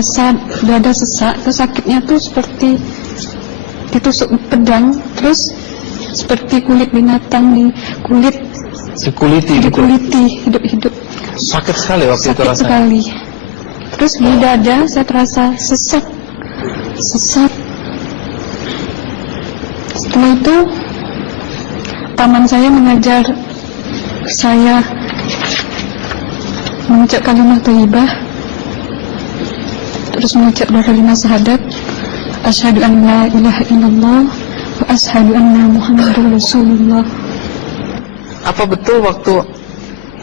rasa dada sesak, terus sakitnya tuh seperti ditusuk pedang, terus seperti kulit binatang dikuliti hidup-hidup. Sakit sekali waktu itu rasanya. Sakit sekali. Terus di dada saya terasa sesak. Setelah itu paman saya mengajar saya mengucap kalimat thayyibah, terus mengucap doa kalimat syahadat, asyhadu an la ilaha illallah wa asyhadu anna muhammadar rasulullah. Apa betul waktu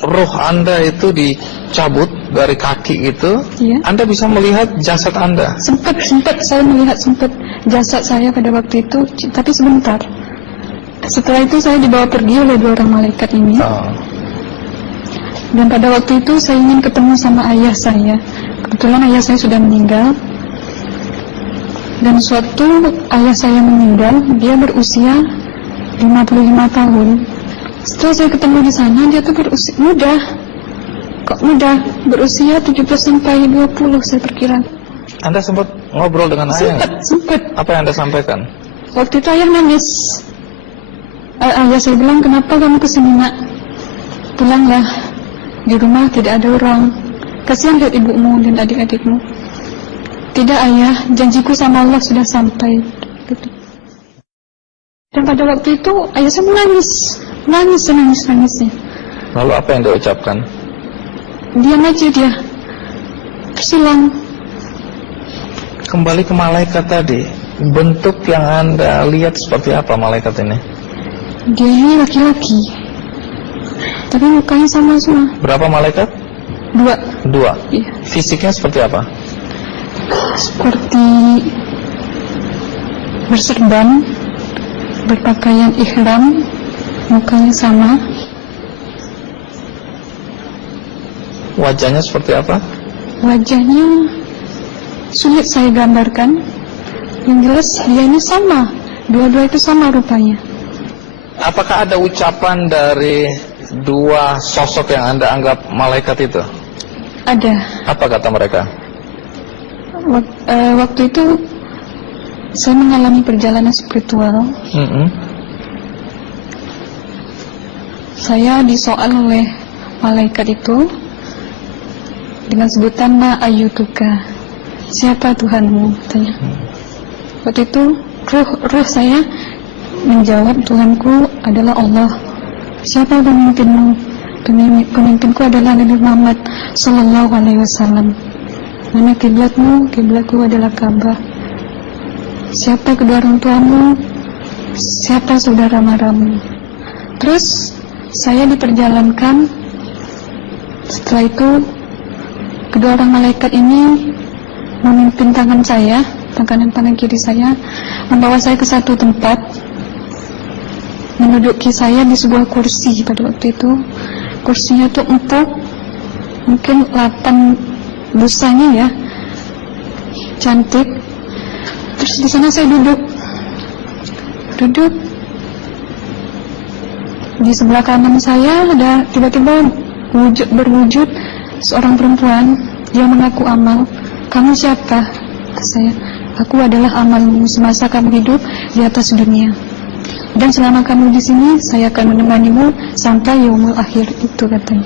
ruh Anda itu dicabut dari kaki gitu, ya, Anda bisa melihat jasad Anda? Sempat saya melihat jasad saya pada waktu itu, tapi sebentar. Setelah itu saya dibawa pergi oleh 2 orang malaikat ini. Dan pada waktu itu saya ingin ketemu sama ayah saya. Kebetulan ayah saya sudah meninggal. Dan suatu ayah saya meninggal, dia berusia 55 tahun. Setelah saya ketemu di sana, dia tuh berusia muda. Kok muda? Berusia 17 sampai 20 saya perkira. Anda sempat ngobrol dengan ayah? Sempat. Apa yang Anda sampaikan? Waktu itu ayah nangis. Ayah saya bilang, kenapa kamu kesini nak? Pulanglah, di rumah tidak ada orang. Kasihan lihat ibumu dan adik-adikmu. Tidak ayah, janjiku sama Allah sudah sampai. Dan pada waktu itu ayah saya menangis. Lalu apa yang dia ucapkan? Diam aja dia, tersilang. Kembali ke malaikat tadi, bentuk yang Anda lihat seperti apa malaikat ini? Dia ini laki-laki, tapi mukanya sama semua. Berapa malaikat? 2. Iya. Fisiknya seperti apa? Seperti berserban, berpakaian ihram, mukanya sama. Wajahnya seperti apa? Wajahnya sulit saya gambarkan. Yang jelas dia ini sama, dua-dua itu sama rupanya. Apakah ada ucapan dari 2 sosok yang Anda anggap malaikat itu? Ada. Apa kata mereka? Waktu itu saya mengalami perjalanan spiritual. Saya disoal oleh malaikat itu dengan sebutan ma ayyutuka, siapa Tuhanmu, katanya. Waktu itu ruh saya menjawab, Tuhanku adalah Allah. Siapa pemimpinmu? Pemimpinku adalah Nabi Muhammad sallallahu alaihi wasallam. Mana kiblatmu? Kiblatku adalah Ka'bah. Siapa kedua orang tuamu? Siapa saudara maramu? Terus saya diperjalankan. Setelah itu kedua orang malaikat ini memimpin tangan saya, tangan kiri saya, membawa saya ke satu tempat, menduduki saya di sebuah kursi. Pada waktu itu kursinya tuh empuk, mungkin 8 busanya ya, cantik. Terus di sana saya duduk. Di sebelah kanan saya ada tiba-tiba berwujud seorang perempuan. Dia mengaku amal. Kamu siapa? Kata saya. Aku adalah amalmu semasa kamu hidup di atas dunia. Dan selama kamu di sini, saya akan menemanimu sampai yaumul akhir, itu katanya.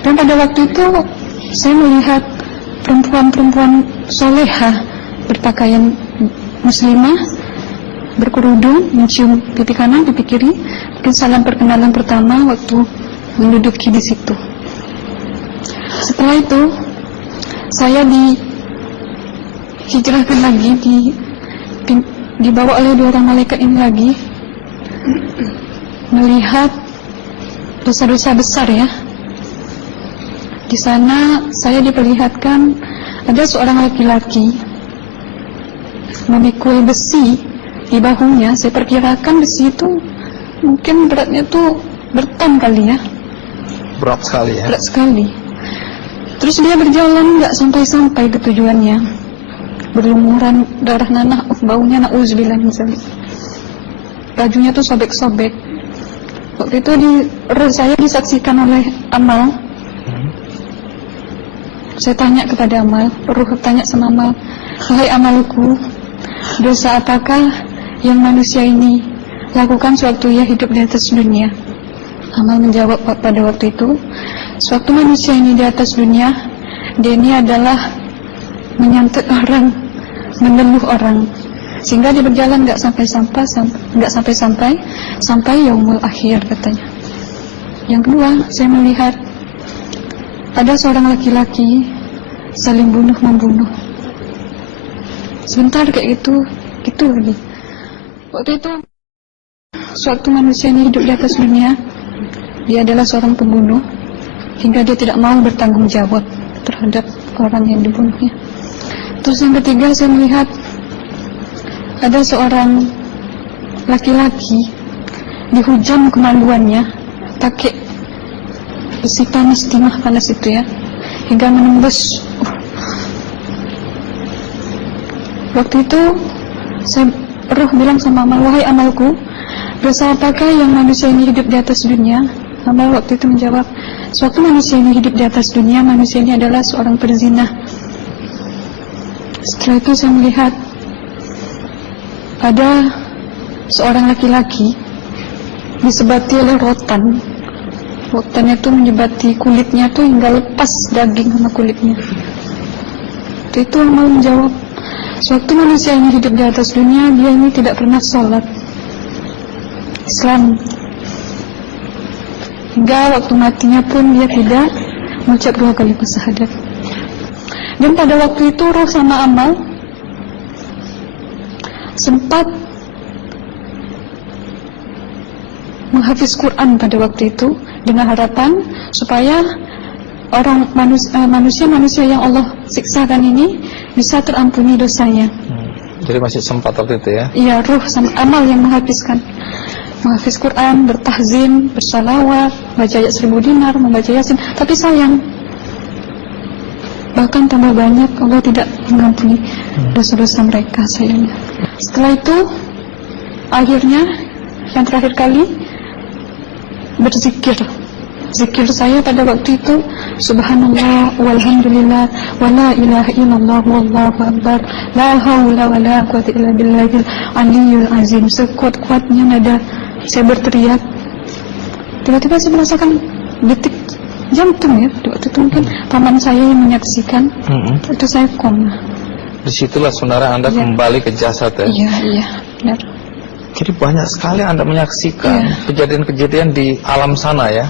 Dan pada waktu itu saya melihat perempuan-perempuan solehah berpakaian muslimah, berkerudung, mencium pipi kanan, pipi kiri. Mungkin salam perkenalan pertama waktu menduduki di situ. Setelah itu saya dihijrahkan lagi, dibawa oleh 2 orang malaikat ini lagi, melihat dosa-dosa besar ya. Di sana saya diperlihatkan ada seorang laki-laki memikul besi di bahunya. Saya perkirakan besi itu mungkin beratnya tuh berton kali ya. Berat sekali ya. Berat sekali. Terus dia berjalan nggak sampai-sampai ke tujuannya, berlumuran darah nanah, baunya na'udzubillah misalnya. Bajunya tuh sobek-sobek. Waktu itu saya disaksikan oleh amal. Saya tanya kepada Amal, ruh tanya sama Amal, wahai amalku, dosa apakah yang manusia ini lakukan sewaktu ia hidup di atas dunia? Amal menjawab pada waktu itu, sewaktu manusia ini di atas dunia, dia ini adalah menyantet orang, meneluh orang, sehingga dia berjalan nggak sampai yaumul akhir katanya. Yang kedua, saya melihat ada seorang laki-laki saling bunuh-membunuh. Sebentar kayak gitu lagi. Waktu itu, sewaktu manusia ini hidup di atas dunia, dia adalah seorang pembunuh, hingga dia tidak mau bertanggung jawab terhadap orang yang dibunuhnya. Terus yang ketiga, saya melihat ada seorang laki-laki dihujam kemaluannya pakai besi panas, timah panas itu ya, hingga menembus. Waktu itu roh bilang sama Amal, wahai amalku, dosa apakah yang manusia ini hidup di atas dunia? Amal waktu itu menjawab, sewaktu manusia ini hidup di atas dunia, manusia ini adalah seorang perzina. Setelah itu saya melihat ada seorang laki-laki disebati oleh rotan. Rotannya itu menyebati kulitnya tuh hingga lepas daging sama kulitnya. Itu Amal menjawab, sewaktu manusia ini hidup di atas dunia, dia ini tidak pernah sholat Islam, hingga waktu matinya pun dia tidak mengucap 2 kali syahadat. Dan pada waktu itu roh sama Amal sempat menghafiz Quran pada waktu itu dengan harapan supaya orang manusia yang Allah siksakan ini bisa terampuni dosanya. Jadi masih sempat waktu itu ya? Iya, ruh sama Amal yang menghafiz Quran, bertahzim, bersalawat, baca ayat 1000 dinar, membaca Yasin. Tapi sayang, bahkan tambah banyak Allah tidak mengampuni dosa-dosa mereka sayangnya. Setelah itu, akhirnya yang terakhir kali berzikir. Zikir saya pada waktu itu subhanallah walhamdulillah wala ilaha illallah wallahu akbar la haula wala quwwata illa billahil aliyyil azim. Sekuat-kuatnya nada saya berteriak. Tiba-tiba saya merasakan detik jantung ya. Waktu itu mungkin paman saya yang menyaksikan. Itu saya koma. Disitulah saudara Anda kembali ke jasad ya? Iya, benar. Jadi banyak sekali Anda menyaksikan kejadian-kejadian di alam sana ya?